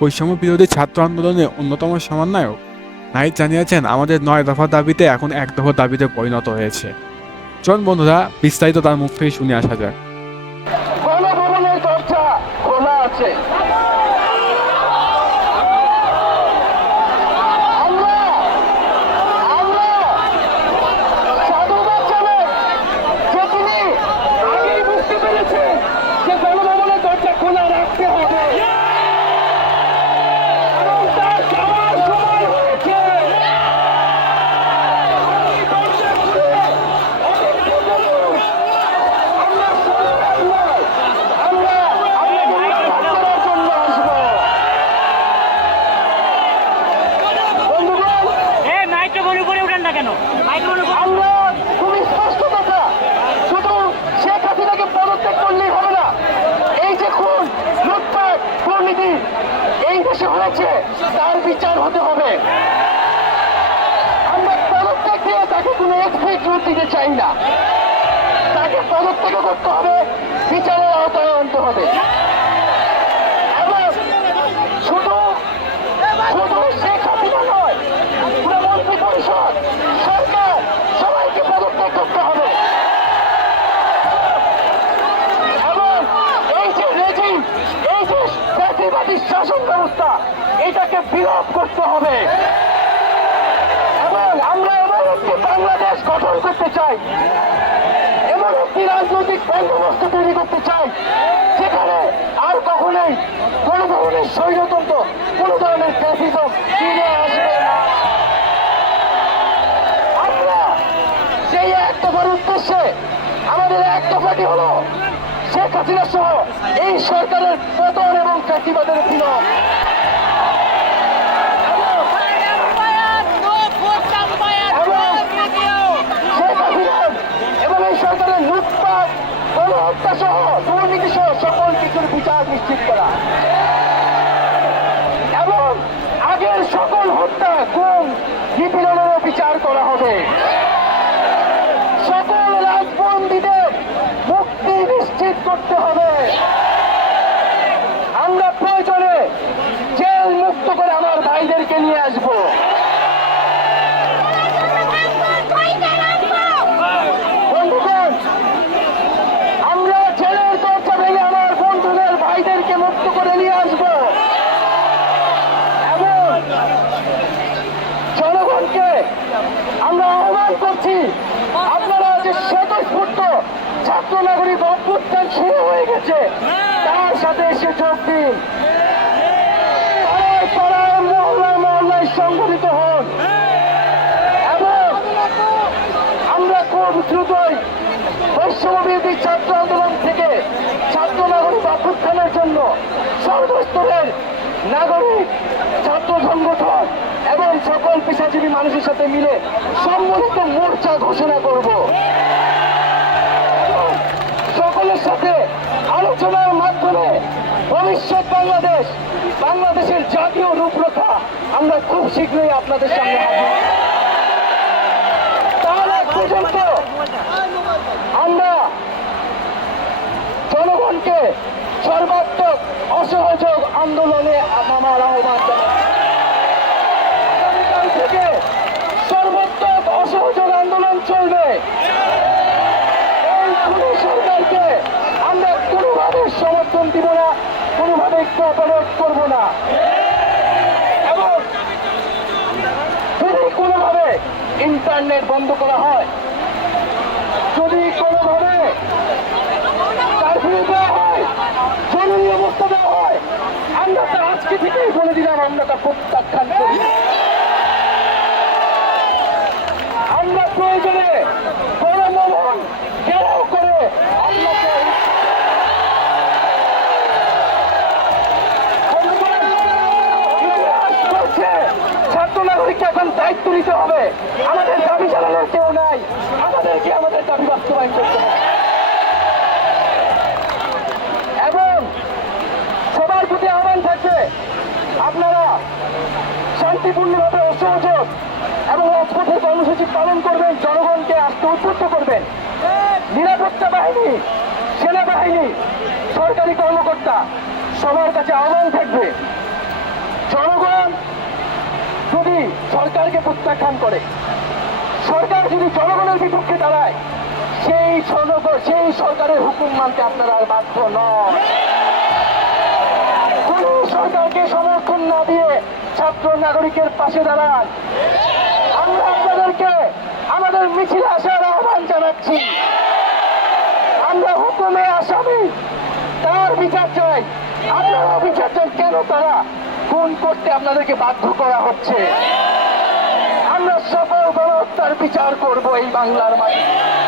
বৈষম্য বিরোধী ছাত্র আন্দোলনের অন্যতম সমন্বয়ক নাহিদ জানিয়েছেন, আমাদের 9 দফা দাবিতে এখন 1 দফা দাবিতে পরিণত হয়েছে। জন বন্ধুরা, বিস্তারিত তার মুখ থেকে শুনে আসা যাক। গণভবনের দরজা খোলা আছে। আমরা খুবই স্পষ্ট কথা, শুধু শেখ হাসিনাকে পদত্যাগ করলেই হবে না। এই যে খুন, লুটপাট, দুর্নীতি এই দেশে হয়েছে, তার বিচার হতে হবে। আমরা পদত্যাগ দিয়ে তাকে কোনো এক্সিকিউট দিতে চাই না। তাকে পদত্যাগ করতে হবে, বিচারের আওতায় আনতে হবে। এবং শুধু শুধু শেখ হাসিনা নয়, পুরো মন্ত্রী পরিষদ, সরকার, সবাইকে পদত্যাগ করতে হবে। এবং এই যে রেজিম, এই যে ফ্যাসিবাদী শাসন ব্যবস্থা, এটাকে বিলোপ করতে হবে। এবং আমরা এমন একটি বাংলাদেশ গঠন করতে চাই, এমন একটি রাজনৈতিক বন্দোবস্ত তৈরি করতে চাই, যেখানে আর কখনোই কোনো ধরনের স্বৈরতন্ত্র, কোনো ধরনের ফ্যাসিজম ফিরে আসবে না। আমরা সেই 1 দফার উদ্দেশ্যে আমাদের 1 দফাটি হলো শেখ হাসিনা সহ এই সরকারের পতন এবং ফ্যাসিবাদের বিলোপ। এবং এই সরকারের লুটপাট, গণহত্যা সহ দুর্নীতি সহ সকল কিছুর বিচার নিশ্চিত করা এবং আগের সকল হত্যা, খুন, নিপীড়নেরও বিচার করা হবে। সকল রাজবন্দীদের মুক্তি নিশ্চিত করতে হবে। আমরা প্রয়োজনে জেল মুক্ত করে আমার ভাইদেরকে নিয়ে আসবো। বন্ধুগণ, আমরা জেলের দরজা ভেঙে আমার বন্ধুদের ভাইদেরকে মুক্ত করে নিয়ে আসবো এবং জনগণকে আমরা আহ্বান করছি, আপনারা যে স্বতঃস্ফূর্ত ছাত্র নাগরিক অভ্যুত্থান শুরু হয়ে গেছে, তার সাথে এসে যোগ দিন। পাড়ায় পাড়ায়, মহল্লায় মহল্লায় সংগঠিত হন এবং আমরা খুব দ্রুতই বৈষম্যবিরোধী ছাত্র আন্দোলন থেকে ছাত্র নাগরিক অভ্যুত্থানের জন্য সর্বস্তরের নাগরিক, ছাত্র সংগঠন এবং সকল পেশাজীবী মানুষের সাথে মিলে সম্মিলিত মোর্চা ঘোষণা করব। সকলের সাথে আলোচনার মাধ্যমে ভবিষ্যৎ বাংলাদেশ, বাংলাদেশের জাতীয় রূপরেখা আমরা খুব শীঘ্রই আপনাদের সামনে হাজির। তার আগ পর্যন্ত আমরা জনগণকে সর্বাত্মক অসহযোগ আন্দোলনে নামার আহ্বান জানাচ্ছি। আগামীকাল থেকে সর্বাত্মক অসহযোগ আন্দোলন চলবে। এই খুনি সরকারকে আমরা কোনোভাবে সমর্থন দিব না, কোনোভাবে কোঅপারেট করব না এবং যদি কোনোভাবে ইন্টারনেট বন্ধ করা হয়, যদি কোনোভাবে কারফিউ দেওয়া হয়, জরুরি অবস্থা দেওয়া হয়, আমরা তা আজকে থেকেই বলে দিলাম, আমরা তা প্রত্যাখ্যান করি। আমরা প্রয়োজনে গণভবন ঘেরাও করে আপনাকে ছাত্র নাগরিককে এখন দায়িত্ব নিতে হবে। আমাদের দাবি জানানোর কেউ নাই, আমাদেরকে আমাদের দাবি বাস্তবায়ন করতে হবে এবং সবার প্রতি আহ্বান থাকবে, আপনারা শান্তিপূর্ণভাবে অসহযোগ এবং রাজপথের কর্মসূচি পালন করবেন, জনগণকে আস্থা উদ্বুদ্ধ করবেন। নিরাপত্তা বাহিনী, সেনাবাহিনী, সরকারি কর্মকর্তা সবার কাছে আহ্বান থাকবে, জনগণ যদি সরকারকে প্রত্যাখ্যান করে, সরকার যদি জনগণের বিপক্ষে দাঁড়ায়, সেই সরকারের হুকুম মানতে আপনারা আর বাধ্য নন। কোন সরকারকে সমর্থন না দিয়ে ছাত্র নাগরিকের পাশে দাঁড়ান। আমরা আপনাদেরকে আমাদের মিছিলে আসার আহ্বান জানাচ্ছি। আমরা হুকুমে আসামি, তার বিচার চাই। আপনারা বিচার চাই কেন তারা খুন করতে আপনাদেরকে বাধ্য করা হচ্ছে। আমরা সকল গণহত্যার বিচার করব এই বাংলার মাটিতে।